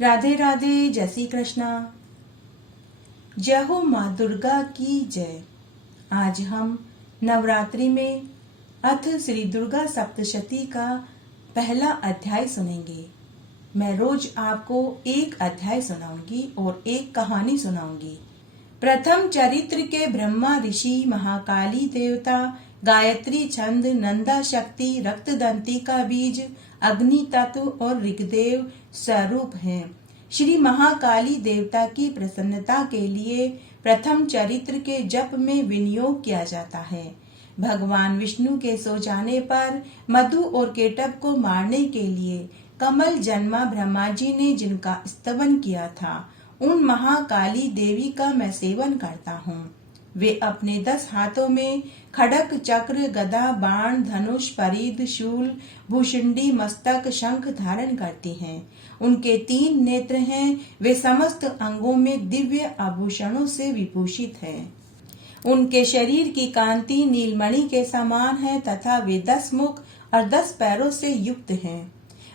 राधे राधे, जय श्री कृष्णा। जय हो माँ दुर्गा की जय। आज हम नवरात्रि में अथ श्री दुर्गा सप्तशती का पहला अध्याय सुनेंगे। मैं रोज आपको एक अध्याय सुनाऊंगी और एक कहानी सुनाऊंगी। प्रथम चरित्र के ब्रह्मा ऋषि, महाकाली देवता, गायत्री छंद, नंदा शक्ति, रक्तदंती का बीज, अग्नि तत्व और ऋग्वेद स्वरूप हैं। श्री महाकाली देवता की प्रसन्नता के लिए प्रथम चरित्र के जप में विनियोग किया जाता है। भगवान विष्णु के सो जाने पर मधु और केटव को मारने के लिए कमल जन्मा ब्रह्मा जी ने जिनका स्तवन किया था, उन महाकाली देवी का मैं सेवन करता हूँ। वे अपने 10 हाथों में खड़क, चक्र, गदा, बाण, धनुष, परिध, शूल, भूषुंडी, मस्तक, शंख धारण करती हैं। उनके 3 नेत्र हैं। वे समस्त अंगों में दिव्य आभूषणों से विभूषित हैं। उनके शरीर की कांति नीलमणि के समान है तथा वे 10 मुख और 10 पैरों से युक्त हैं।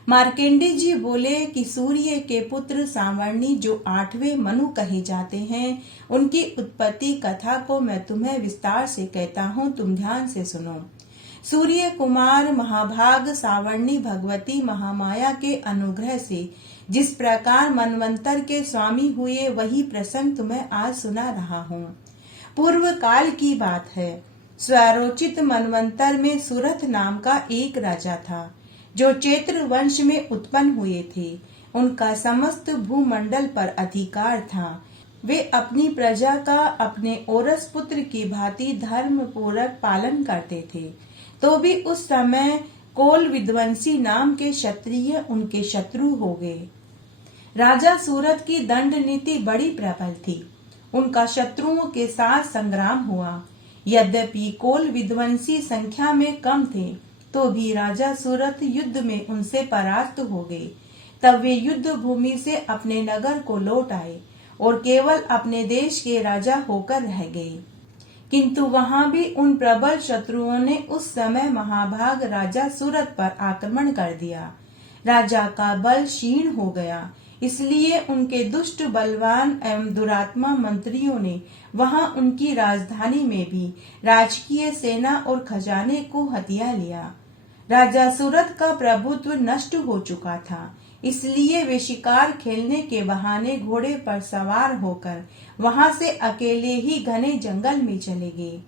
मार्कंडेय जी बोले कि सूर्य के पुत्र सांवर्णी जो 8वें मनु कहे जाते हैं, उनकी उत्पत्ति कथा को मैं तुम्हें विस्तार से कहता हूँ, तुम ध्यान से सुनो। सूर्य कुमार महाभाग सांवर्णी भगवती महामाया के अनुग्रह से जिस प्रकार मनवंतर के स्वामी हुए, वही प्रसंग तुम्हें आज सुना रहा हूँ। पूर्व काल की बात है। स्वरोचित मनवंतर में सुरथ नाम का एक राजा था, जो चैत्र वंश में उत्पन्न हुए थे। उनका समस्त भूमंडल पर अधिकार था। वे अपनी प्रजा का अपने औरस पुत्र की भांति धर्म पूर्वक पालन करते थे। तो भी उस समय कोल विध्वंसी नाम के क्षत्रिय उनके शत्रु हो गए। राजा सूरत की दंड नीति बड़ी प्रबल थी। उनका शत्रुओं के साथ संग्राम हुआ। यद्यपि कोल विध्वंसी संख्या में कम थे, तो भी राजा सूरत युद्ध में उनसे परास्त हो गए। तब वे युद्ध भूमि से अपने नगर को लौट आए और केवल अपने देश के राजा होकर रह गए। किंतु वहां भी उन प्रबल शत्रुओं ने उस समय महाभाग राजा सूरत पर आक्रमण कर दिया। राजा का बल क्षीण हो गया, इसलिए उनके दुष्ट, बलवान एवं दुरात्मा मंत्रियों ने वहां उनकी राजधानी में भी राजकीय सेना और खजाने को हथिया लिया। राजा सूरत का प्रभुत्व नष्ट हो चुका था, इसलिए वे शिकार खेलने के बहाने घोड़े पर सवार होकर वहां से अकेले ही घने जंगल में चले गए।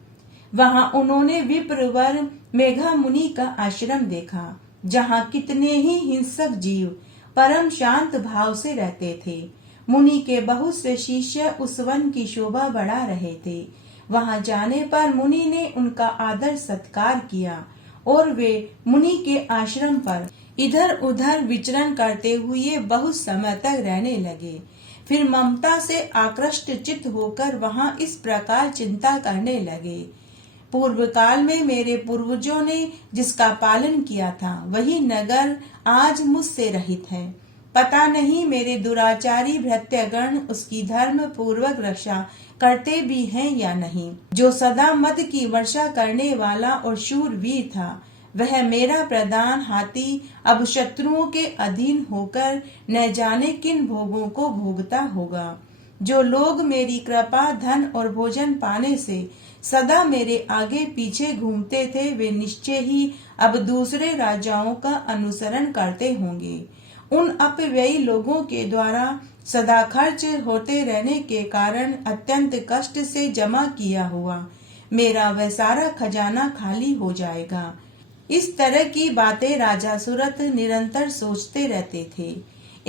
वहां उन्होंने विप्रवर मेघा मुनि का आश्रम देखा, जहां कितने ही हिंसक जीव परम शांत भाव से रहते थे। मुनि के बहुत से शिष्य उस वन की शोभा बढ़ा रहे थे। वहां जाने पर मुनि ने उनका आदर सत्कार किया और वे मुनि के आश्रम पर इधर उधर विचरण करते हुए बहुत समय तक रहने लगे। फिर ममता से आकृष्ट चित्त होकर वहां इस प्रकार चिंता करने लगे। पूर्व काल में मेरे पूर्वजों ने जिसका पालन किया था, वही नगर आज मुझसे रहित है। पता नहीं मेरे दुराचारी भृत्यगण उसकी धर्म पूर्वक रक्षा करते भी हैं या नहीं। जो सदा मद की वर्षा करने वाला और शूरवीर था, वह मेरा प्रधान हाथी अब शत्रुओं के अधीन होकर न जाने किन भोगों को भोगता होगा। जो लोग मेरी कृपा, धन और भोजन पाने से सदा मेरे आगे पीछे घूमते थे, वे निश्चय ही अब दूसरे राजाओं का अनुसरण करते होंगे। उन अपव्ययी लोगों के द्वारा सदा खर्च होते रहने के कारण अत्यंत कष्ट से जमा किया हुआ मेरा वह सारा खजाना खाली हो जाएगा। इस तरह की बातें राजा सूरत निरंतर सोचते रहते थे।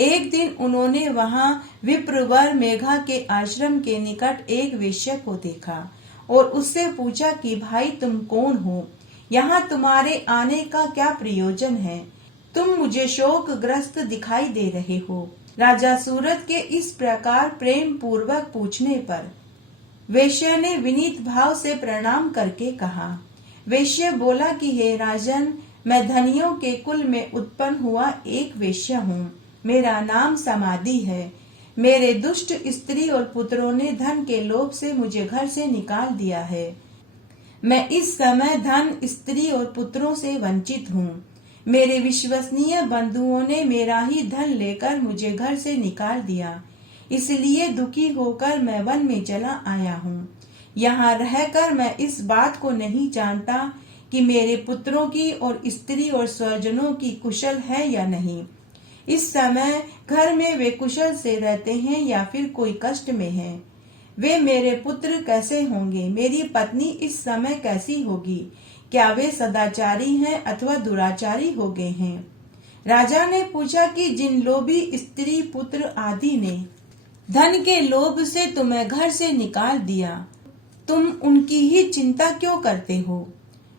एक दिन उन्होंने वहां विप्रवर मेघा के आश्रम के निकट एक वेश्या को देखा और उससे पूछा कि भाई, तुम कौन हो? यहाँ तुम्हारे आने का क्या प्रयोजन है? तुम मुझे शोकग्रस्त दिखाई दे रहे हो। राजा सूरत के इस प्रकार प्रेम पूर्वक पूछने पर वेश्या ने विनीत भाव से प्रणाम करके कहा। वेश्या बोला कि हे राजन, मैं धनियों के कुल में उत्पन्न हुआ एक वेश्या हूँ। मेरा नाम समाधि है। मेरे दुष्ट स्त्री और पुत्रों ने धन के लोभ से मुझे घर से निकाल दिया है। मैं इस समय धन, स्त्री और पुत्रों से वंचित हूँ। मेरे विश्वसनीय बंधुओं ने मेरा ही धन लेकर मुझे घर से निकाल दिया, इसलिए दुखी होकर मैं वन में चला आया हूँ। यहाँ रहकर मैं इस बात को नहीं जानता कि मेरे पुत्रों की और स्त्री और स्वजनों की कुशल है या नहीं। इस समय घर में वे कुशल से रहते हैं या फिर कोई कष्ट में है। वे मेरे पुत्र कैसे होंगे? मेरी पत्नी इस समय कैसी होगी? क्या वे सदाचारी हैं अथवा दुराचारी हो गए हैं? राजा ने पूछा कि जिन लोभी स्त्री पुत्र आदि ने धन के लोभ से तुम्हें घर से निकाल दिया, तुम उनकी ही चिंता क्यों करते हो?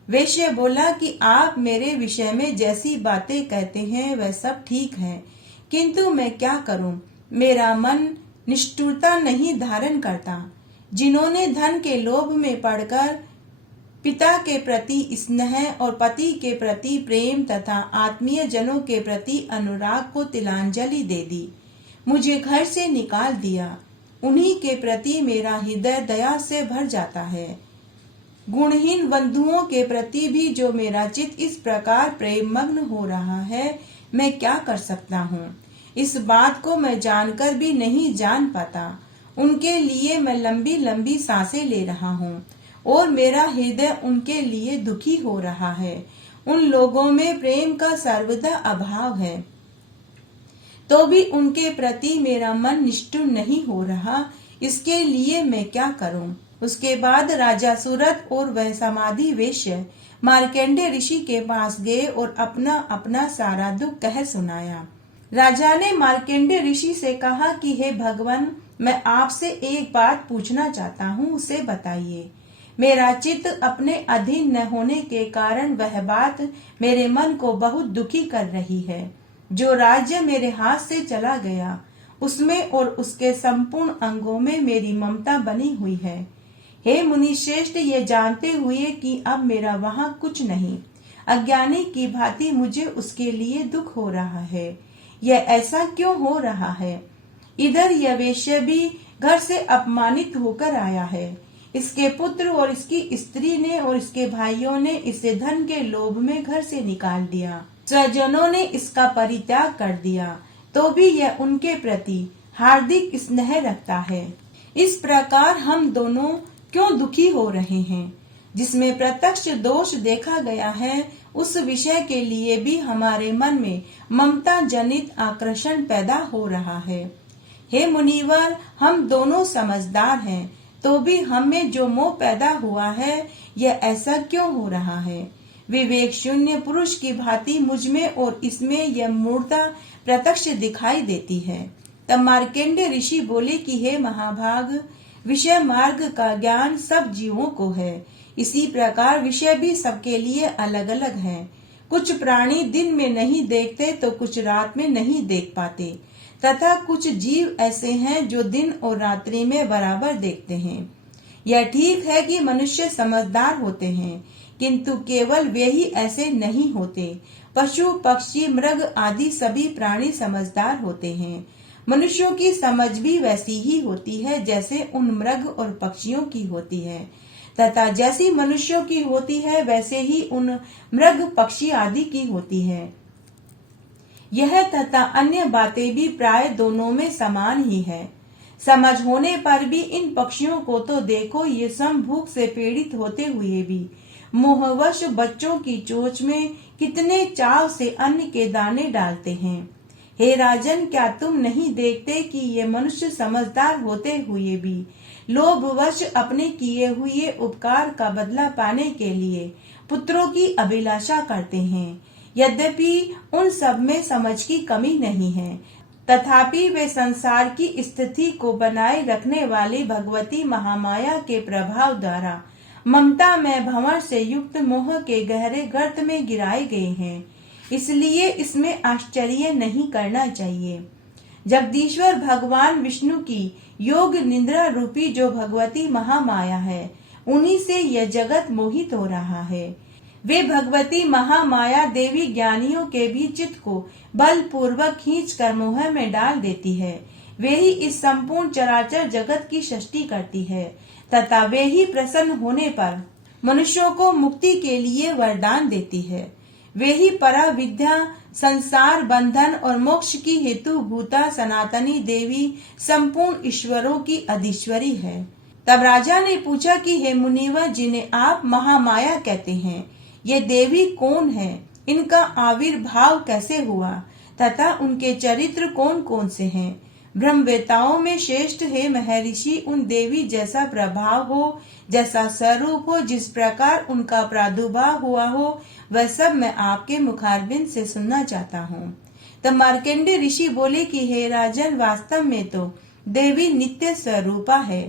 वैश्य बोला कि आप मेरे विषय में जैसी बातें कहते हैं वह सब ठीक है, किंतु मैं क्या करूं? मेरा मन निष्ठुरता नहीं धारण करता। जिन्होंने धन के लोभ में पड़कर पिता के प्रति स्नेह और पति के प्रति प्रेम तथा आत्मीय जनों के प्रति अनुराग को तिलांजलि दे दी, मुझे घर से निकाल दिया, उन्हीं के प्रति मेरा हृदय दया से भर जाता है। गुणहीन बंधुओं के प्रति भी जो मेरा चित्त इस प्रकार प्रेम मग्न हो रहा है, मैं क्या कर सकता हूँ? इस बात को मैं जानकर भी नहीं जान पाता। उनके लिए मैं लंबी लंबी सांसें ले रहा हूँ और मेरा हृदय उनके लिए दुखी हो रहा है। उन लोगों में प्रेम का सर्वदा अभाव है, तो भी उनके प्रति मेरा मन निष्ठुर नहीं हो रहा। इसके लिए मैं क्या करूं? उसके बाद राजा सूरत और वह समाधि वेश्य मार्कंडेय ऋषि के पास गए और अपना अपना सारा दुख कह सुनाया। राजा ने मार्कंडेय ऋषि से कहा कि हे भगवान, मैं आपसे एक बात पूछना चाहता हूँ, उसे बताइए। मेरा चित्त अपने अधीन न होने के कारण वह बात मेरे मन को बहुत दुखी कर रही है। जो राज्य मेरे हाथ से चला गया, उसमें और उसके संपूर्ण अंगों में मेरी ममता बनी हुई है। हे मुनि श्रेष्ठ, ये जानते हुए कि अब मेरा वहाँ कुछ नहीं, अज्ञानी की भांति मुझे उसके लिए दुख हो रहा है। यह ऐसा क्यों हो रहा है? इधर यह वेश्य भी घर से अपमानित होकर आया है। इसके पुत्र और इसकी स्त्री ने और इसके भाइयों ने इसे धन के लोभ में घर से निकाल दिया। स्वजनों ने इसका परित्याग कर दिया, तो भी यह उनके प्रति हार्दिक स्नेह रखता है। इस प्रकार हम दोनों क्यों दुखी हो रहे हैं? जिसमें प्रत्यक्ष दोष देखा गया है, उस विषय के लिए भी हमारे मन में ममता जनित आकर्षण पैदा हो रहा है। हे मुनिवर, हम दोनों समझदार हैं, तो भी हमें जो मोह पैदा हुआ है, यह ऐसा क्यों हो रहा है? विवेक शून्य पुरुष की भांति मुझमें और इसमें यह मूर्ता प्रत्यक्ष दिखाई देती है। तब मार्कंडेय ऋषि बोले कि हे महाभाग, विषय मार्ग का ज्ञान सब जीवों को है। इसी प्रकार विषय भी सबके लिए अलग अलग है। कुछ प्राणी दिन में नहीं देखते तो कुछ रात में नहीं देख पाते, तथा कुछ जीव ऐसे हैं जो दिन और रात्रि में बराबर देखते हैं। यह ठीक है कि मनुष्य समझदार होते हैं, किंतु केवल वे ही ऐसे नहीं होते। पशु पक्षी मृग आदि सभी प्राणी समझदार होते हैं। मनुष्यों की समझ भी वैसी ही होती है जैसे उन मृग और पक्षियों की होती है, तथा जैसी मनुष्यों की होती है वैसे ही उन मृग पक्षी आदि की होती है। यह तथा अन्य बातें भी प्राय दोनों में समान ही है। समझ होने पर भी इन पक्षियों को तो देखो, ये सम भूख से पीड़ित होते हुए भी मोहवश बच्चों की चोंच में कितने चाव से अन्न के दाने डालते हैं। हे राजन, क्या तुम नहीं देखते कि ये मनुष्य समझदार होते हुए भी लोभवश अपने किए हुए उपकार का बदला पाने के लिए पुत्रों की अभिलाषा करते हैं? यद्यपि उन सब में समझ की कमी नहीं है, तथापि वे संसार की स्थिति को बनाए रखने वाली भगवती महामाया के प्रभाव द्वारा ममता में भंवर से युक्त मोह के गहरे गर्त में गिराए गए हैं। इसलिए इसमें आश्चर्य नहीं करना चाहिए। जगदीश्वर भगवान विष्णु की योग निद्रा रूपी जो भगवती महामाया है, उन्हीं से यह जगत मोहित हो रहा है। वे भगवती महामाया देवी ज्ञानियों के भी चित्त को बलपूर्वक खींच कर मोह में डाल देती है। वे ही इस संपूर्ण चराचर जगत की सृष्टि करती है, तथा वे ही प्रसन्न होने पर मनुष्यों को मुक्ति के लिए वरदान देती है। वे ही परा विद्या, संसार बंधन और मोक्ष की हेतु भूता सनातनी देवी संपूर्ण ईश्वरों की अधीश्वरी है। तब राजा ने पूछा कि हे मुनिवर, जिन्हें आप महामाया कहते हैं, ये देवी कौन है? इनका आविर्भाव कैसे हुआ तथा उनके चरित्र कौन कौन से हैं? ब्रह्मवेताओं में श्रेष्ठ हे महर्षि, उन देवी जैसा प्रभाव हो, जैसा स्वरूप हो, जिस प्रकार उनका प्रादुर्भाव हुआ हो, वह सब मैं आपके मुखारबिंद से सुनना चाहता हूँ। तब मार्कंडेय ऋषि बोले कि हे राजन, वास्तव में तो देवी नित्य स्वरूपा है,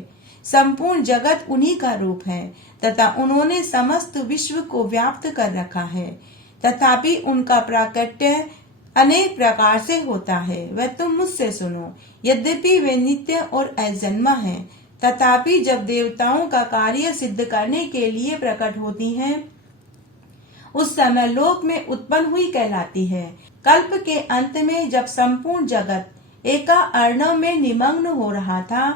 संपूर्ण जगत उन्हीं का रूप है तथा उन्होंने समस्त विश्व को व्याप्त कर रखा है। तथापि उनका प्राकट्य अनेक प्रकार से होता है, वह तुम मुझसे सुनो। यद्यपि वे नित्य और अजन्मा हैं, तथापि जब देवताओं का कार्य सिद्ध करने के लिए प्रकट होती हैं, उस समय लोक में उत्पन्न हुई कहलाती है। कल्प के अंत में जब संपूर्ण जगत एका अर्णव में निमग्न हो रहा था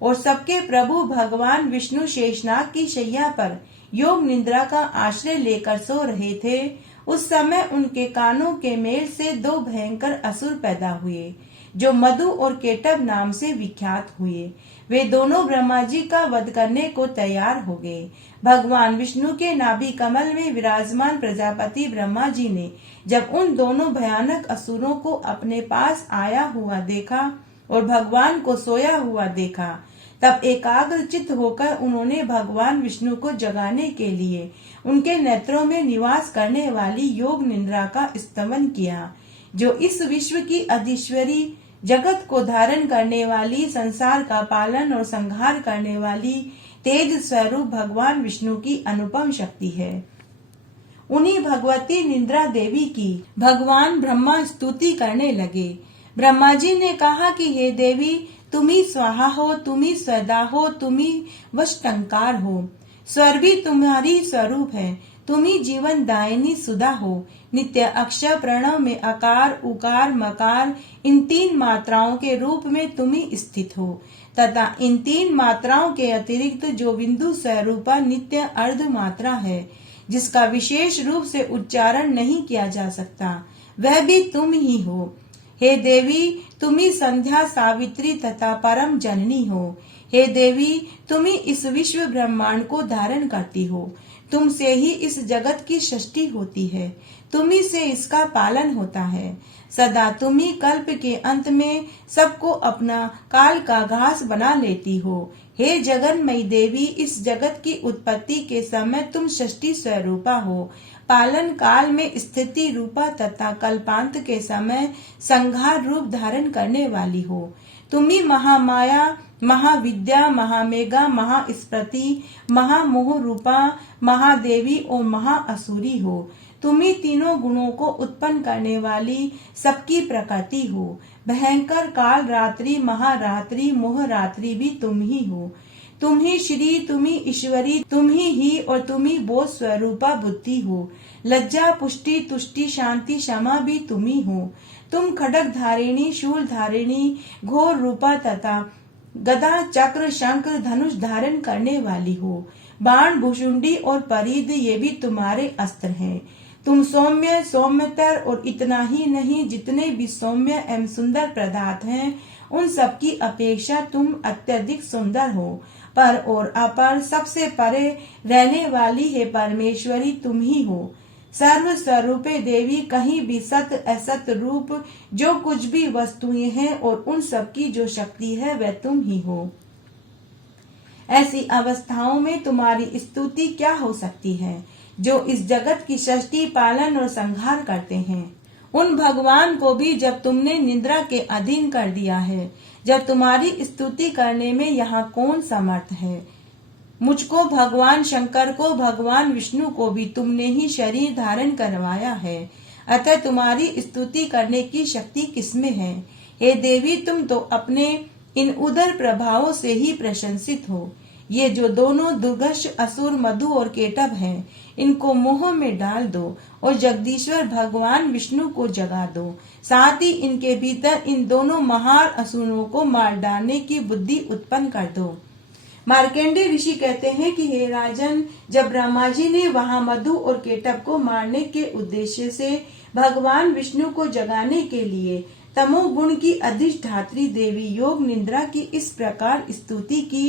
और सबके प्रभु भगवान विष्णु शेषनाग की शैया पर योग निद्रा का आश्रय लेकर सो रहे थे, उस समय उनके कानों के मेल से दो भयंकर असुर पैदा हुए, जो मधु और केटव नाम से विख्यात हुए। वे दोनों ब्रह्मा जी का वध करने को तैयार हो गए। भगवान विष्णु के नाभि कमल में विराजमान प्रजापति ब्रह्मा जी ने जब उन दोनों भयानक असुरों को अपने पास आया हुआ देखा और भगवान को सोया हुआ देखा, तब एकाग्र चित्त होकर उन्होंने भगवान विष्णु को जगाने के लिए उनके नेत्रों में निवास करने वाली योग निद्रा का स्तमन किया, जो इस विश्व की अधीश्वरी, जगत को धारण करने वाली, संसार का पालन और संहार करने वाली तेज स्वरूप भगवान विष्णु की अनुपम शक्ति है। उन्हीं भगवती निद्रा देवी की भगवान ब्रह्मा स्तुति करने लगे। ब्रह्मा जी ने कहा कि हे देवी, तुम्ही स्वाहा हो, तुम्ही स्वदा हो, तुम्ही वशटंकार हो। स्वर भी तुम्हारी स्वरूप है, तुम्ही जीवन दायिनी सुधा हो। नित्य अक्षर प्रणव में अकार, उकार, मकार, इन तीन मात्राओं के रूप में तुम्ही स्थित हो तथा इन तीन मात्राओं के अतिरिक्त जो बिंदु स्वरूपा नित्य अर्ध मात्रा है, जिसका विशेष रूप से उच्चारण नहीं किया जा सकता, वह भी तुम ही हो। हे देवी, तुम्ही संध्या, सावित्री तथा परम जननी हो। हे देवी, तुम्ही इस विश्व ब्रह्मांड को धारण करती हो। तुमसे ही इस जगत की सृष्टि होती है, तुम्ही से इसका पालन होता है। सदा तुम्ही कल्प के अंत में सबको अपना काल का घास बना लेती हो। हे जगन्मयी देवी, इस जगत की उत्पत्ति के समय तुम सृष्टि स्वरूपा हो, पालन काल में स्थिति रूपा तथा कल्पांत के समय संहार रूप धारण करने वाली हो। तुम्ही महामाया, महाविद्या, महामेघा, महास्मृति, महामोह रूपा, महादेवी और महाअसुरी हो। तुम्ही तीनों गुणों को उत्पन्न करने वाली सबकी प्रकृति हो। भयंकर काल रात्रि, महारात्रि, मोह रात्रि भी तुम ही हो। तुम ही श्री, तुम ही ईश्वरी, तुम ही और तुम ही बोध स्वरूपा बुद्धि हो। लज्जा, पुष्टि, तुष्टि, शांति, क्षमा भी तुम ही हो। तुम खड्ग धारिणी, शूल धारिणी, घोर रूपा तथा गदा, चक्र, शंख, धनुष धारण करने वाली हो। बाण, भुषुंडी और परिध ये भी तुम्हारे अस्त्र हैं। तुम सौम्य, सौम्यतर और इतना ही नहीं, जितने भी सौम्य एवं सुंदर पदार्थ हैं, उन सब की अपेक्षा तुम अत्यधिक सुंदर हो। पर और अपर, सबसे परे रहने वाली है परमेश्वरी तुम ही हो। सर्व स्वरूपे देवी, कहीं भी सत असत रूप जो कुछ भी वस्तुएं हैं और उन सब की जो शक्ति है, वह तुम ही हो। ऐसी अवस्थाओं में तुम्हारी स्तुति क्या हो सकती है, जो इस जगत की सृष्टि, पालन और संहार करते हैं। उन भगवान को भी जब तुमने निद्रा के अधीन कर दिया है, जब तुम्हारी स्तुति करने में यहाँ कौन समर्थ है। मुझको, भगवान शंकर को, भगवान विष्णु को भी तुमने ही शरीर धारण करवाया है, अतः तुम्हारी स्तुति करने की शक्ति किसमें है। हे देवी, तुम तो अपने इन उदर प्रभावों से ही प्रशंसित हो। ये जो दोनों दुर्गश असुर मधु और केटव हैं, इनको मोह में डाल दो और जगदीश्वर भगवान विष्णु को जगा दो। साथ ही इनके भीतर इन दोनों महान असुरों को मार डालने की बुद्धि उत्पन्न कर दो। मार्कंडेय ऋषि कहते हैं कि हे राजन, जब ब्रह्मा जी ने वहां मधु और केटभ को मारने के उद्देश्य से भगवान विष्णु को जगाने के लिए तमोगुण की अधिष्ठात्री देवी योग निद्रा की इस प्रकार स्तुति की,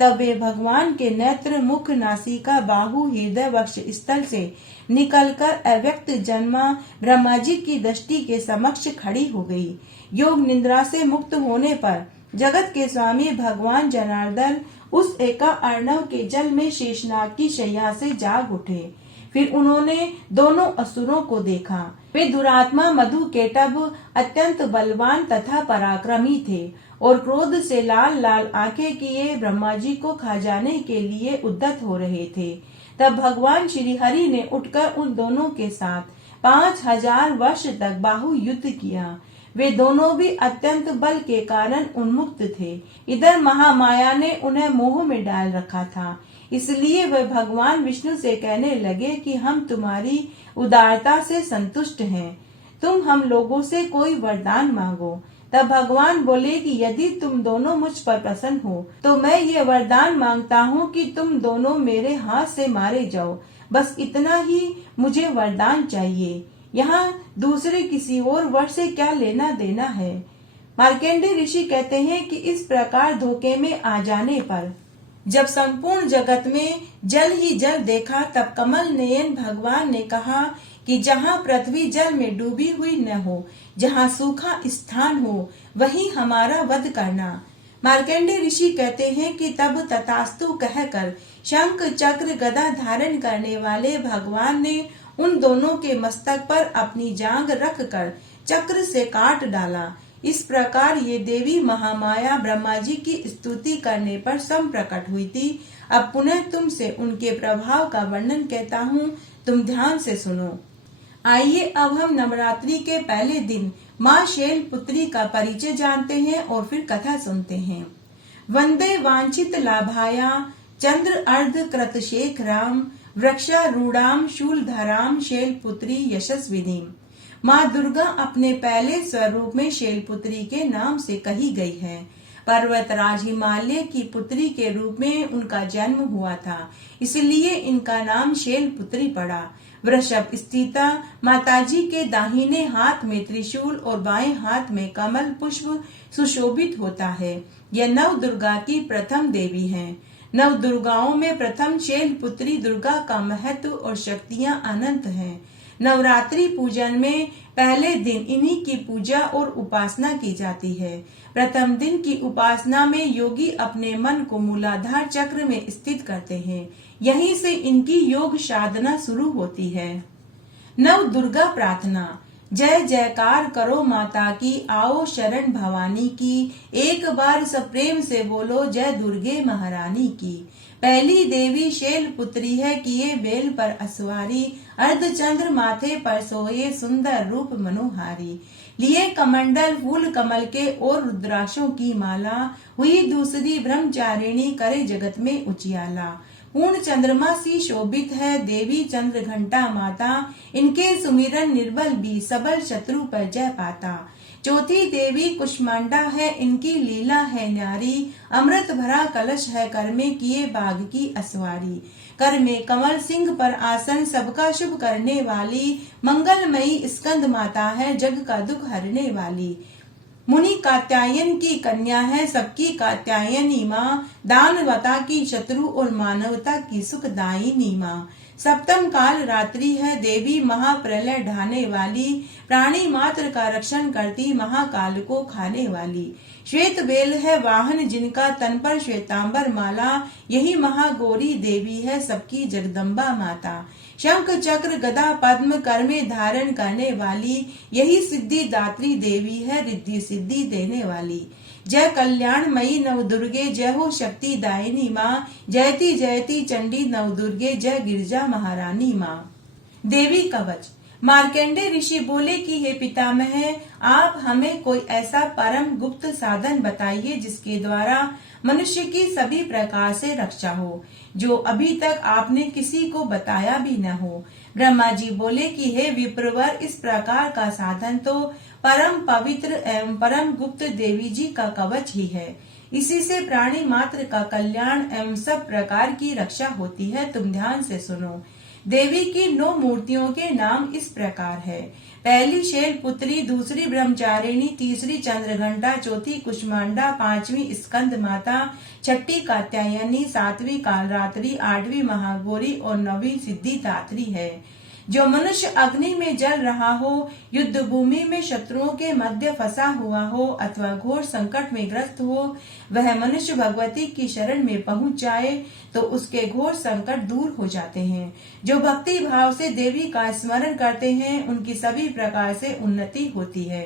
तब वे भगवान के नेत्र, मुख, नासिका, बाहु, हृदय, वक्ष स्थल से निकलकर अव्यक्त जन्मा ब्रह्मा जी की दृष्टि के समक्ष खड़ी हो गई। योग निद्रा से मुक्त होने पर जगत के स्वामी भगवान जनार्दन उस एका अर्णव के जल में शेषनाग की शैया से जाग उठे। फिर उन्होंने दोनों असुरों को देखा। वे दुरात्मा मधु केटभ अत्यंत बलवान तथा पराक्रमी थे और क्रोध से लाल लाल आंखें किए ब्रह्मा जी को खा जाने के लिए उद्यत हो रहे थे। तब भगवान श्री हरि ने उठकर उन दोनों के साथ 5000 वर्ष तक बाहु युद्ध किया। वे दोनों भी अत्यंत बल के कारण उन्मुक्त थे। इधर महामाया ने उन्हें मोह में डाल रखा था, इसलिए वे भगवान विष्णु से कहने लगे कि हम तुम्हारी उदारता से संतुष्ट हैं, तुम हम लोगों से कोई वरदान मांगो। तब भगवान बोले कि यदि तुम दोनों मुझ पर प्रसन्न हो तो मैं ये वरदान मांगता हूँ कि तुम दोनों मेरे हाथ से मारे जाओ। बस इतना ही मुझे वरदान चाहिए, यहाँ दूसरे किसी और वर से क्या लेना देना है। मार्कंडेय ऋषि कहते हैं कि इस प्रकार धोखे में आ जाने पर जब संपूर्ण जगत में जल ही जल देखा, तब कमल नयन भगवान ने कहा कि जहाँ पृथ्वी जल में डूबी हुई न हो, जहाँ सूखा स्थान हो, वहीं हमारा वध करना। मार्कंडेय ऋषि कहते हैं कि तब तथास्तु कहकर शंख चक्र गदा धारण करने वाले भगवान ने उन दोनों के मस्तक पर अपनी जांग रखकर चक्र से काट डाला। इस प्रकार ये देवी महामाया ब्रह्मा जी की स्तुति करने पर संप्रकट हुई थी। अब पुनः तुमसे उनके प्रभाव का वर्णन कहता हूँ, तुम ध्यान से सुनो। आइए अब हम नवरात्रि के पहले दिन माँ शैल पुत्री का परिचय जानते हैं और फिर कथा सुनते हैं। वंदे वांछित लाभाया चंद्र अर्ध कृत शेखराम वृक्षारूढ़ाम शूलधराम शैलपुत्री यशस्विनी। माँ दुर्गा अपने पहले स्वरूप में शैलपुत्री के नाम से कही गई है। पर्वतराज हिमालय की पुत्री के रूप में उनका जन्म हुआ था, इसलिए इनका नाम शैलपुत्री पड़ा। वृषभ स्थिता माताजी के दाहिने हाथ में त्रिशूल और बाएं हाथ में कमल पुष्प सुशोभित होता है। यह नव दुर्गा की प्रथम देवी है। नव दुर्गाओं में प्रथम शैलपुत्री दुर्गा का महत्व और शक्तियां अनंत हैं। नवरात्रि पूजन में पहले दिन इन्हीं की पूजा और उपासना की जाती है। प्रथम दिन की उपासना में योगी अपने मन को मूलाधार चक्र में स्थित करते हैं। यहीं से इनकी योग साधना शुरू होती है। नव दुर्गा प्रार्थना। जय जयकार करो माता की, आओ शरण भवानी की, एक बार सब प्रेम से बोलो जय दुर्गे महारानी की। पहली देवी शैलपुत्री है, किए बेल पर असवारी, अर्धचंद्र माथे पर सोए सुंदर रूप मनोहारी। लिए कमंडल फूल कमल के और रुद्राक्षों की माला, हुई दूसरी ब्रह्मचारिणी करे जगत में उजियाला। पूर्ण चंद्रमा सी शोभित है देवी चंद्र घंटा माता, इनके सुमिरन निर्बल भी सबल शत्रु पर जय पाता। चौथी देवी कुष्मांडा है, इनकी लीला है न्यारी, अमृत भरा कलश है कर में, किए बाघ की असवारी। कर में कमल सिंह पर आसन, सबका शुभ करने वाली, मंगलमयी स्कंद माता है, जग का दुख हरने वाली। मुनि कात्यायन की कन्या है, सबकी कात्यायनी माँ, दानवता की शत्रु और मानवता की सुखदायिनी माँ। सप्तम काल रात्रि है, देवी महाप्रलय ढाने वाली, प्राणी मात्र का रक्षण करती, महाकाल को खाने वाली। श्वेत बेल है वाहन जिनका, तन पर श्वेतांबर माला, यही महागौरी देवी है, सबकी जगदम्बा माता। शंख चक्र गदा पद्म कर में धारण करने वाली, यही सिद्धि दात्री देवी है, रिद्धि सिद्धि देने वाली। जय कल्याणमयी नव दुर्गे, जय हो शक्ति दायिनी माँ, जयति जयति चंडी नव दुर्गे, जय गिरिजा महारानी माँ। देवी कवच। मार्कंडेय ऋषि बोले कि हे पितामह, आप हमें कोई ऐसा परम गुप्त साधन बताइए जिसके द्वारा मनुष्य की सभी प्रकार से रक्षा हो, जो अभी तक आपने किसी को बताया भी न हो। ब्रह्मा जी बोले कि हे विप्रवर, इस प्रकार का साधन तो परम पवित्र एवं परम गुप्त देवी जी का कवच ही है। इसी से प्राणी मात्र का कल्याण एवं सब प्रकार की रक्षा होती है। तुम ध्यान से सुनो। देवी की 9 मूर्तियों के नाम इस प्रकार है। पहली शैलपुत्री, दूसरी ब्रह्मचारिणी, तीसरी चंद्रघंटा, चौथी कुष्मांडा, 5वीं स्कंद माता, 6ठी कात्यायनी, 7वीं कालरात्रि, 8वीं महागौरी और 9वीं सिद्धिदात्री है। जो मनुष्य अग्नि में जल रहा हो, युद्ध भूमि में शत्रुओं के मध्य फंसा हुआ हो अथवा घोर संकट में ग्रस्त हो, वह मनुष्य भगवती की शरण में पहुंच जाए तो उसके घोर संकट दूर हो जाते हैं। जो भक्ति भाव से देवी का स्मरण करते हैं, उनकी सभी प्रकार से उन्नति होती है।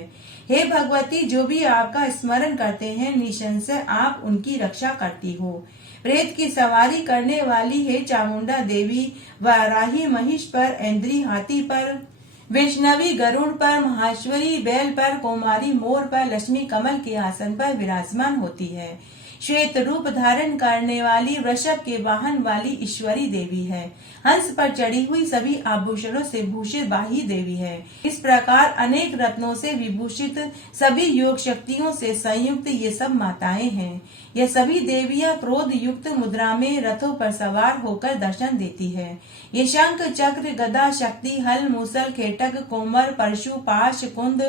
हे भगवती, जो भी आपका स्मरण करते हैं, निसंशय आप उनकी रक्षा करती हो। प्रेत की सवारी करने वाली है चामुंडा देवी, वाराही महिष पर, ऐन्द्री हाथी पर, वैष्णवी गरुड़ पर, महाश्वरी बैल पर, कुमारी मोर पर, लक्ष्मी कमल के आसन पर विराजमान होती है। श्वेत रूप धारण करने वाली वृषभ के वाहन वाली ईश्वरी देवी है। हंस पर चढ़ी हुई सभी आभूषणों से भूषित बाही देवी है। इस प्रकार अनेक रत्नों से विभूषित सभी योग शक्तियों से संयुक्त ये सब माताएं हैं। ये सभी देवियां क्रोध युक्त मुद्रा में रथों पर सवार होकर दर्शन देती है। ये शंख चक्र गदा शक्ति हल मूसल खेटक कोमर परशु पाश कुंद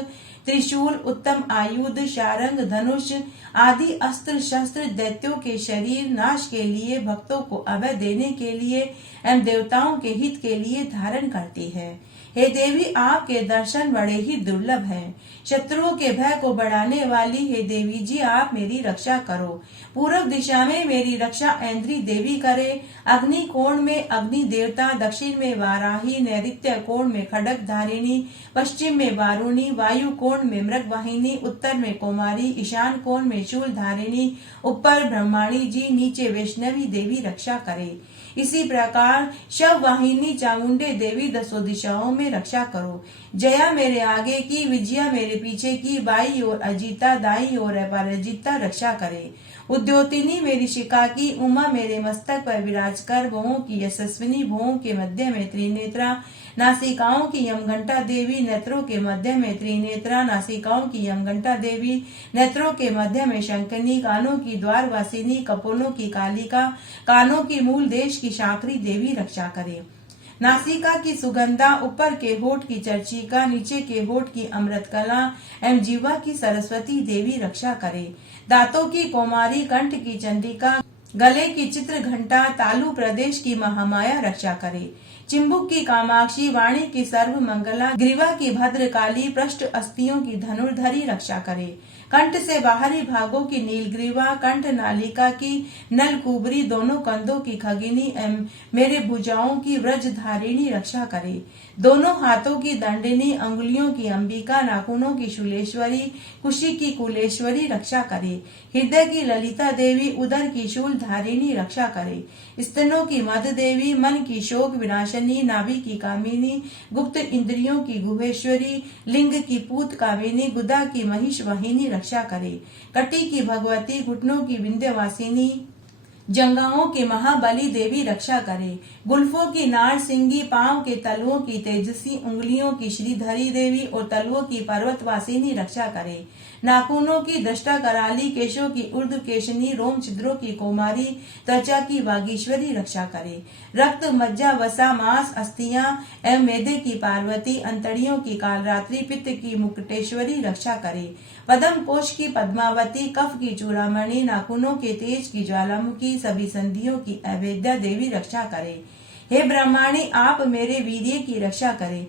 त्रिशूल उत्तम आयुध शारंग धनुष आदि अस्त्र शस्त्र दैत्यों के शरीर नाश के लिए, भक्तों को अभय देने के लिए एवं देवताओं के हित के लिए धारण करती है। हे देवी, आपके दर्शन बड़े ही दुर्लभ हैं। शत्रुओं के भय को बढ़ाने वाली हे देवी जी, आप मेरी रक्षा करो। पूर्व दिशा में मेरी रक्षा ऐन्द्री देवी करे। अग्नि कोण में अग्नि देवता, दक्षिण में वाराही, नैऋत्य कोण में खड्ग धारिणी, पश्चिम में वारुणी, वायु कोण में मृगवाहिनी, उत्तर में कुमारी, ईशान कोण में शूल धारिणी, ऊपर ब्रह्माणी जी, नीचे वैष्णवी देवी रक्षा करे। इसी प्रकार शव वाहिनी चामुंडे देवी 10 दिशाओं में रक्षा करो। जया मेरे आगे की, विजया मेरे पीछे की, बाई और अजीता, दाई और अपराजिता रक्षा करे। उद्योतिनी मेरी शिखा की, उमा मेरे मस्तक पर विराज कर, भवों की यशस्विनी, भवों के मध्य में त्रिनेत्रा, नासिकाओं की यमघंटा देवी, नेत्रों के मध्य में त्रिनेत्रा, नासिकाओं की यमघंटा देवी, नेत्रों के मध्य में शंखनी, कानों की द्वारवासिनी, कपोलों की कालिका, कानों की मूल देश की शाकरी देवी रक्षा करे। नासिका की सुगंधा, ऊपर के होठ की चर्चिका, नीचे के होठ की अमृतकला एवं जीवा की सरस्वती देवी रक्षा करे। दांतों की कौमारी, कंठ की चंडिका, गले की चित्र घंटा, तालु प्रदेश की महामाया रक्षा करे। चिंबुक की कामाक्षी, वाणी की सर्व मंगला, ग्रीवा की भद्रकाली, पृष्ठ अस्थियों की धनुर्धरी रक्षा करे। कंठ से बाहरी भागों की नीलग्रीवा, कंठ नालिका की नलकुबरी, दोनों कंधों की खगिनी एवं मेरे भुजाओं की व्रजधारिणी रक्षा करे। दोनों हाथों की दंडिनी, अंगुलियों की अंबिका, नाखूनों की शूलेश्वरी, कुशी की कुलेश्वरी रक्षा करे। हृदय की ललिता देवी, उदर की शूल धारिणी रक्षा करे। स्तनों की मद देवी, मन की शोक विनाशनी, नाभि की कामिनी, गुप्त इंद्रियों की गुहेश्वरी, लिंग की पूत कामिनी, गुदा की महिष वाहिनी रक्षा करे। कटी की भगवती, घुटनों की विंध्यवासिनी, जंगाओं की महाबली देवी रक्षा करे। गुल्फों की नार सिंगी, पांव के तलुओं की तेजसी, उंगलियों की श्रीधरी देवी और तलुओं की पर्वतवासिनी रक्षा करे। नाखूनों की दृष्टा कराली, केशों की ऊर्ध्व केशनी, रोम छिद्रों की कौमारी, त्वचा की वागीश्वरी रक्षा करे। रक्त मज्जा वसा मांस अस्थियां एवं मेदे की पार्वती, अंतड़ियों की कालरात्रि, पित्त की मुकुटेश्वरी रक्षा करे। पद्म कोश की पद्मावती, कफ की चूड़ामणि, नाखूनों के तेज की ज्वालामुखी, सभी संधियों की अवेद्या देवी रक्षा करे। हे ब्रह्माणी, आप मेरे वीर्य की रक्षा करे।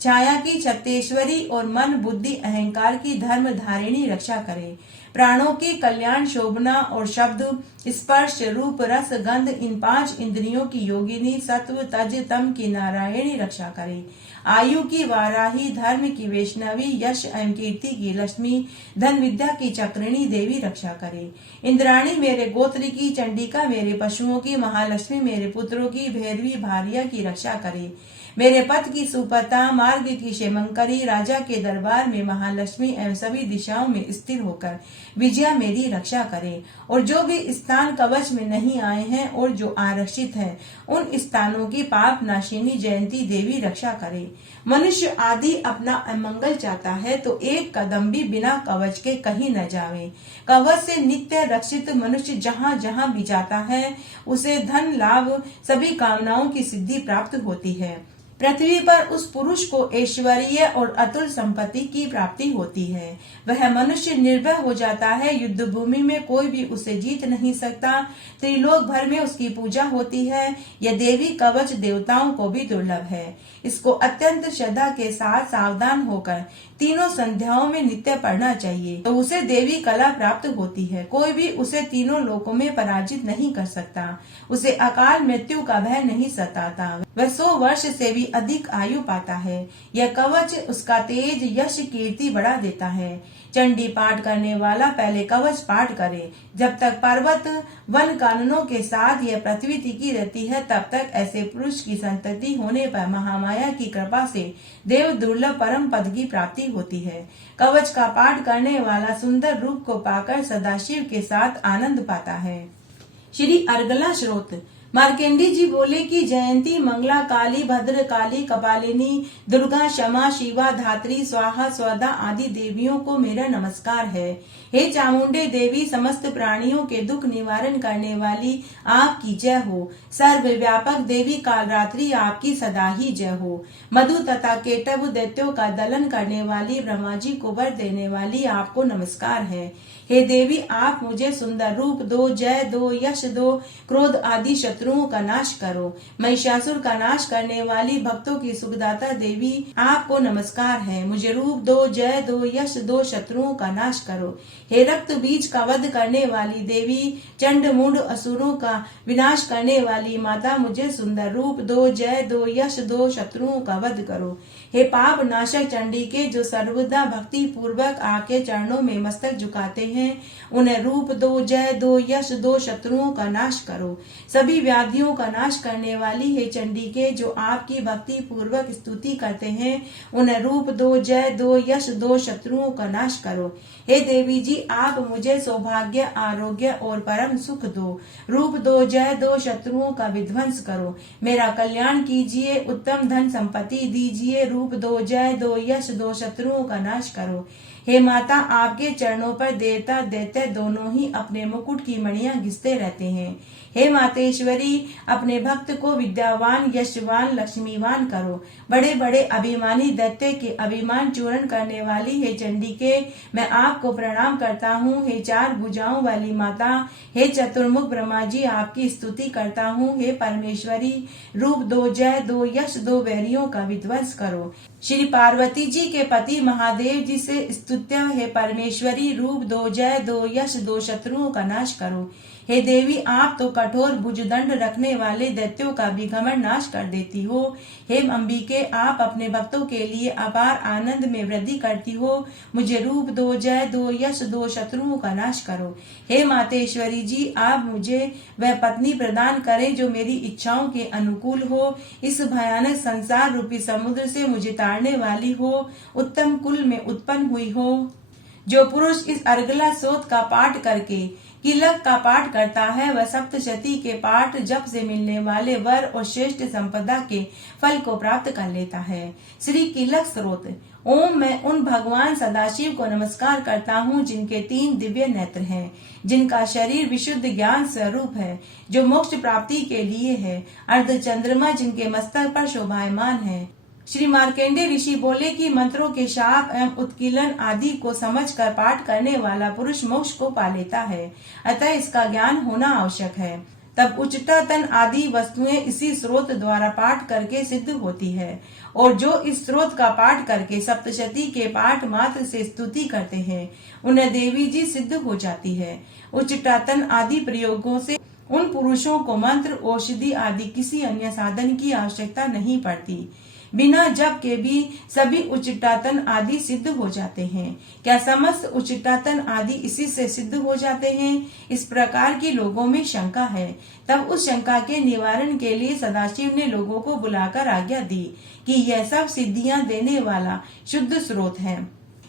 छाया की छत्तेश्वरी और मन बुद्धि अहंकार की धर्म धारिणी रक्षा करे। प्राणों की कल्याण शोभना और शब्द स्पर्श रूप रस गंध, इन 5 इंद्रियों की योगिनी, सत्व तज तम की नारायणी रक्षा करे। आयु की वाराही, धर्म की वैष्णवी, यश एवं कीर्ति की लक्ष्मी, धन विद्या की चक्रिणी देवी रक्षा करे। इंद्राणी मेरे गोत्र की, चंडिका मेरे पशुओं की, महालक्ष्मी मेरे पुत्रों की, भैरवी भार्या की रक्षा करे। मेरे पथ की सुपथा, मार्ग की क्षेमंकरी, राजा के दरबार में महालक्ष्मी एवं सभी दिशाओं में स्थिर होकर विजया मेरी रक्षा करे। और जो भी स्थान कवच में नहीं आए हैं और जो आरक्षित है, उन स्थानों की पाप नाशिनी जयंती देवी रक्षा करे। मनुष्य आदि अपना अमंगल चाहता है तो एक कदम भी बिना कवच के कहीं न जावे। कवच से नित्य रक्षित मनुष्य जहाँ जहाँ भी जाता है, उसे धन लाभ सभी कामनाओं की सिद्धि प्राप्त होती है। पृथ्वी पर उस पुरुष को ऐश्वर्य और अतुल संपत्ति की प्राप्ति होती है। वह मनुष्य निर्भय हो जाता है, युद्ध भूमि में कोई भी उसे जीत नहीं सकता। त्रिलोक भर में उसकी पूजा होती है। यह देवी कवच देवताओं को भी दुर्लभ है। इसको अत्यंत श्रद्धा के साथ सावधान होकर तीनों संध्याओं में नित्य पढ़ना चाहिए, तो उसे देवी कला प्राप्त होती है। कोई भी उसे तीनों लोकों में पराजित नहीं कर सकता। उसे अकाल मृत्यु का भय नहीं सताता। वह 100 वर्ष से भी अधिक आयु पाता है। यह कवच उसका तेज, यश, कीर्ति बढ़ा देता है। चंडी पाठ करने वाला पहले कवच पाठ करे। जब तक पर्वत वन कानूनों के साथ यह पृथ्वी टिकी रहती है, तब तक ऐसे पुरुष की संतति होने पर महामाया की कृपा से देव दुर्लभ परम पद की प्राप्ति होती है। कवच का पाठ करने वाला सुंदर रूप को पाकर सदाशिव के साथ आनंद पाता है। श्री अर्गला श्रोत मार्केंडी जी बोले कि जयंती, मंगला, काली, भद्र काली, कपालिनी, दुर्गा, क्षमा, शिवा, धात्री, स्वाहा, स्वदा आदि देवियों को मेरा नमस्कार है। हे चामुंडे देवी, समस्त प्राणियों के दुख निवारण करने वाली आपकी जय हो। सर्वव्यापक देवी कालरात्रि आपकी सदा ही जय हो। मधु तथा केटव दैत्यों का दलन करने वाली, ब्रह्मा जी को वर देने वाली आपको नमस्कार है। हे देवी, आप मुझे सुंदर रूप दो, जय दो, यश दो, क्रोध आदि शत्रुओं का नाश करो। महिषासुर का नाश करने वाली, भक्तों की सुखदाता देवी आपको नमस्कार है। मुझे रूप दो, जय दो, यश दो, शत्रुओं का नाश करो। हे रक्त बीज का वध करने वाली देवी, चंड मूंड असुरों का विनाश करने वाली माता, मुझे सुंदर रूप दो, जय दो, यश दो, शत्रुओं का वध करो। हे पाप नाशक चंडिके, जो सर्वदा भक्ति पूर्वक आके चरणों में मस्तक झुकाते हैं, उन्हें रूप दो, जय दो, यश दो, शत्रुओं का नाश करो। सभी व्याधियों का नाश करने वाली हे चंडिके, जो आपकी भक्ति पूर्वक स्तुति करते हैं, उन्हें रूप दो, जय दो, यश दो, शत्रुओं का नाश करो। हे देवी जी, आप मुझे सौभाग्य, आरोग्य और परम सुख दो। रूप दो, जय दो, शत्रुओं का विध्वंस करो। मेरा कल्याण कीजिए, उत्तम धन संपत्ति दीजिए। रूप दो, जय दो, यश दो, शत्रुओं का नाश करो। हे माता, आपके चरणों पर देवता दैत्य दोनों ही अपने मुकुट की मणियां घिसते रहते हैं। हे मातेश्वरी, अपने भक्त को विद्यावान, यशवान, लक्ष्मीवान करो। बड़े बड़े अभिमानी दैत्य के अभिमान चूर्ण करने वाली हे चंडिके, मैं आपको प्रणाम करता हूँ। हे 4 भुजाओं वाली माता, हे चतुर्मुख ब्रह्मा जी, आपकी स्तुति करता हूँ। हे परमेश्वरी, रूप दो, जय दो, यश दो, वैरियों का विध्वंस करो। श्री पार्वती जी के पति महादेव जी से स्तुत्य हे परमेश्वरी, रूप दो, जय दो, यश दो, शत्रुओं का नाश करो। हे देवी, आप तो कठोर भुजदंड रखने वाले दैत्यों का भी घमंड नाश कर देती हो। हे अंबिके, आप अपने भक्तों के लिए अपार आनंद में वृद्धि करती हो। मुझे रूप दो, जय दो, यश दो, शत्रुओं का नाश करो। हे मातेश्वरी जी, आप मुझे वह पत्नी प्रदान करें जो मेरी इच्छाओं के अनुकूल हो। इस भयानक संसार रूपी समुद्र से मुझे तारने वाली हो, उत्तम कुल में उत्पन्न हुई हो। जो पुरुष इस अर्गला सोत का पाठ करके किलक का पाठ करता है, वह सप्तशती के पाठ जप से मिलने वाले वर और श्रेष्ठ संपदा के फल को प्राप्त कर लेता है। श्री किलक स्रोत। ओम, मैं उन भगवान सदाशिव को नमस्कार करता हूँ जिनके 3 दिव्य नेत्र हैं, जिनका शरीर विशुद्ध ज्ञान स्वरूप है, जो मोक्ष प्राप्ति के लिए है। अर्धचंद्रमा जिनके मस्तक पर शोभायमान है। श्री मार्केंडे ऋषि बोले कि मंत्रों के शाप एवं उत्कीलन आदि को समझकर पाठ करने वाला पुरुष मोक्ष को पा लेता है, अतः इसका ज्ञान होना आवश्यक है। तब उच्चतन आदि वस्तुएं इसी स्रोत द्वारा पाठ करके सिद्ध होती है, और जो इस स्रोत का पाठ करके सप्तशती के पाठ मात्र से स्तुति करते हैं, उन्हें देवी जी सिद्ध हो जाती है। उच्चतन आदि प्रयोगों से उन पुरुषों को मंत्र, औषधि आदि किसी अन्य साधन की आवश्यकता नहीं पड़ती। बिना जप के भी सभी उच्चाटन आदि सिद्ध हो जाते हैं। क्या समस्त उच्चाटन आदि इसी से सिद्ध हो जाते हैं? इस प्रकार की लोगों में शंका है। तब उस शंका के निवारण के लिए सदाशिव ने लोगों को बुलाकर आज्ञा दी कि यह सब सिद्धियां देने वाला शुद्ध स्रोत है,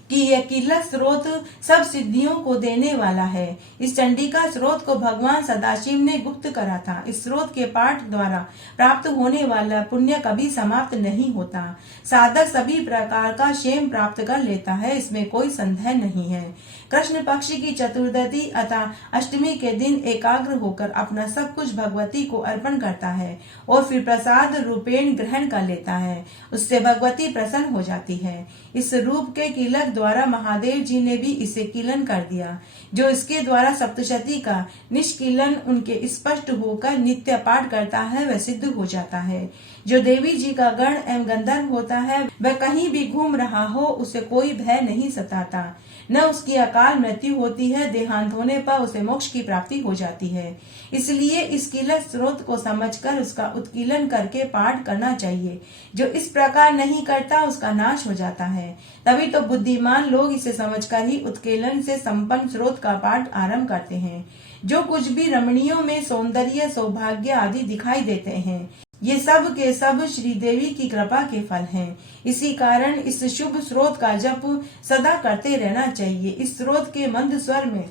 कि यह किला स्रोत सब सिद्धियों को देने वाला है। इस चंडिका स्रोत को भगवान सदाशिव ने गुप्त करा था। इस स्रोत के पाठ द्वारा प्राप्त होने वाला पुण्य कभी समाप्त नहीं होता। साधक सभी प्रकार का क्षेम प्राप्त कर लेता है, इसमें कोई संदेह नहीं है। कृष्ण पक्ष की चतुर्दशी अतः अष्टमी के दिन एकाग्र होकर अपना सब कुछ भगवती को अर्पण करता है और फिर प्रसाद रूपेण ग्रहण कर लेता है। उससे भगवती प्रसन्न हो जाती है। इस रूप के कीलक द्वारा महादेव जी ने भी इसे कीलन कर दिया। जो इसके द्वारा सप्तशती का निष्कीलन उनके स्पष्ट होकर नित्य पाठ करता है वह सिद्ध हो जाता है। जो देवी जी का गण एवं गंधर्व होता है वह कहीं भी घूम रहा हो उसे कोई भय नहीं सताता, न उसकी अकाल मृत्यु होती है। देहांत होने पर उसे मोक्ष की प्राप्ति हो जाती है। इसलिए इस कीलक स्रोत को समझकर उसका उत्कीलन करके पाठ करना चाहिए। जो इस प्रकार नहीं करता उसका नाश हो जाता है। तभी तो बुद्धिमान लोग इसे समझकर ही उत्कीलन से संपन्न स्रोत का पाठ आरंभ करते हैं। जो कुछ भी रमणियों में सौंदर्य, सौभाग्य आदि दिखाई देते हैं, ये सब के सब श्रीदेवी की कृपा के फल हैं। इसी कारण इस शुभ स्रोत का जप सदा करते रहना चाहिए। इस स्रोत के मंद स्वर में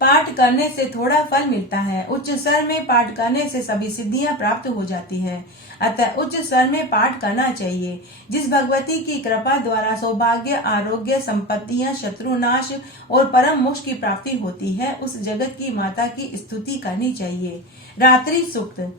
पाठ करने से थोड़ा फल मिलता है, उच्च स्वर में पाठ करने से सभी सिद्धियां प्राप्त हो जाती है। अतः उच्च स्वर में पाठ करना चाहिए। जिस भगवती की कृपा द्वारा सौभाग्य, आरोग्य, संपत्तियां, शत्रुनाश और परम मोक्ष की प्राप्ति होती है, उस जगत की माता की स्तुति करनी चाहिए। रात्रि सूक्त।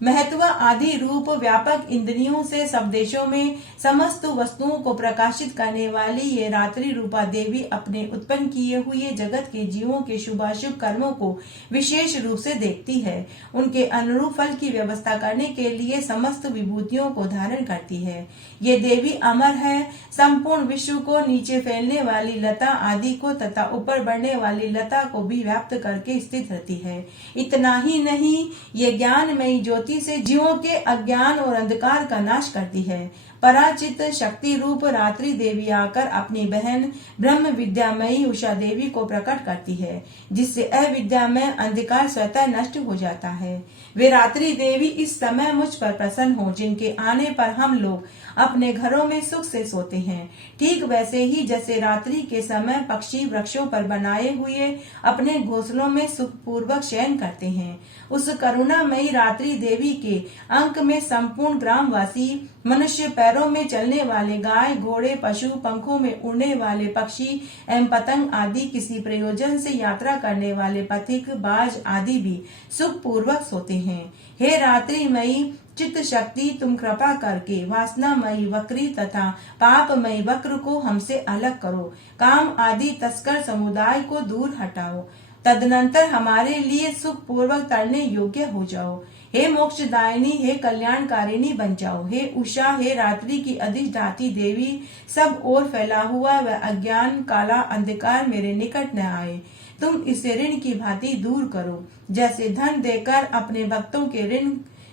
महत्व आदि रूप व्यापक इंद्रियों से सब देशों में समस्त वस्तुओं को प्रकाशित करने वाली ये रात्रि रूपा देवी अपने उत्पन्न किए हुए जगत के जीवों के शुभाशुभ कर्मों को विशेष रूप से देखती है। उनके अनुरूप फल की व्यवस्था करने के लिए समस्त विभूतियों को धारण करती है। ये देवी अमर है। संपूर्ण विश्व को नीचे फैलने वाली लता आदि को तथा ऊपर बढ़ने वाली लता को भी व्याप्त करके स्थित रहती है। इतना ही नहीं, ये ज्ञानमयी ज्योति से जीवों के अज्ञान और अंधकार का नाश करती है। पराचित शक्ति रूप रात्रि देवी आकर अपनी बहन ब्रह्म विद्यामयी उषा देवी को प्रकट करती है, जिससे अविद्यामय अंधकार स्वतः नष्ट हो जाता है। वे रात्रि देवी इस समय मुझ पर प्रसन्न हो, जिनके आने पर हम लोग अपने घरों में सुख से सोते हैं। ठीक वैसे ही जैसे रात्रि के समय पक्षी वृक्षों पर बनाए हुए अपने घोंसलों में सुख पूर्वक शयन करते हैं, उस करुणामयी रात्रि देवी के अंक में संपूर्ण ग्रामवासी मनुष्य, पैरों में चलने वाले गाय, घोड़े, पशु, पंखों में उड़ने वाले पक्षी एवं पतंग आदि किसी प्रयोजन से यात्रा करने वाले पथिक, बाज आदि भी सुख पूर्वक सोते हैं। हे रात्रिमयी चित्त शक्ति, तुम कृपा करके वासनामयी वक्री तथा पापमयी वक्र को हमसे अलग करो। काम आदि तस्कर समुदाय को दूर हटाओ, तदनंतर हमारे लिए सुख पूर्वक तरने योग्य हो जाओ। हे मोक्षदायिनी, हे कल्याणकारिणी बन जाओ। हे उषा, हे रात्रि की अधिष्ठाती देवी, सब ओर फैला हुआ वह अज्ञान काला अंधकार मेरे निकट न आए। तुम इसे ऋण की भांति दूर करो। जैसे धन देकर अपने भक्तों के ऋण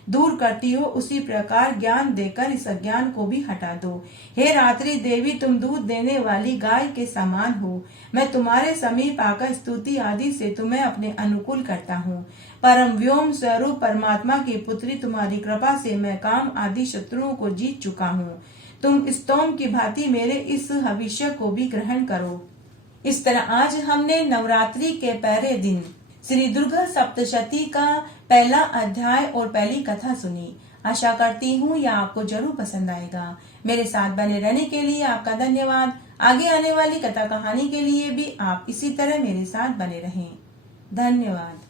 दूर करती हो, उसी प्रकार ज्ञान देकर इस अज्ञान को भी हटा दो। हे रात्रि देवी, तुम दूध देने वाली गाय के समान हो। मैं तुम्हारे समीप आकर स्तुति आदि से तुम्हें अपने अनुकूल करता हूँ। परम व्योम स्वरूप परमात्मा की पुत्री, तुम्हारी कृपा से मैं काम आदि शत्रुओं को जीत चुका हूँ। तुम स्तोम की भांति मेरे इस भविष्य को भी ग्रहण करो। इस तरह आज हमने नवरात्रि के पहले दिन श्री दुर्गा सप्तशती का पहला अध्याय और पहली कथा सुनी। आशा करती हूँ यह आपको जरूर पसंद आएगा। मेरे साथ बने रहने के लिए आपका धन्यवाद। आगे आने वाली कथा कहानी के लिए भी आप इसी तरह मेरे साथ बने रहें। धन्यवाद।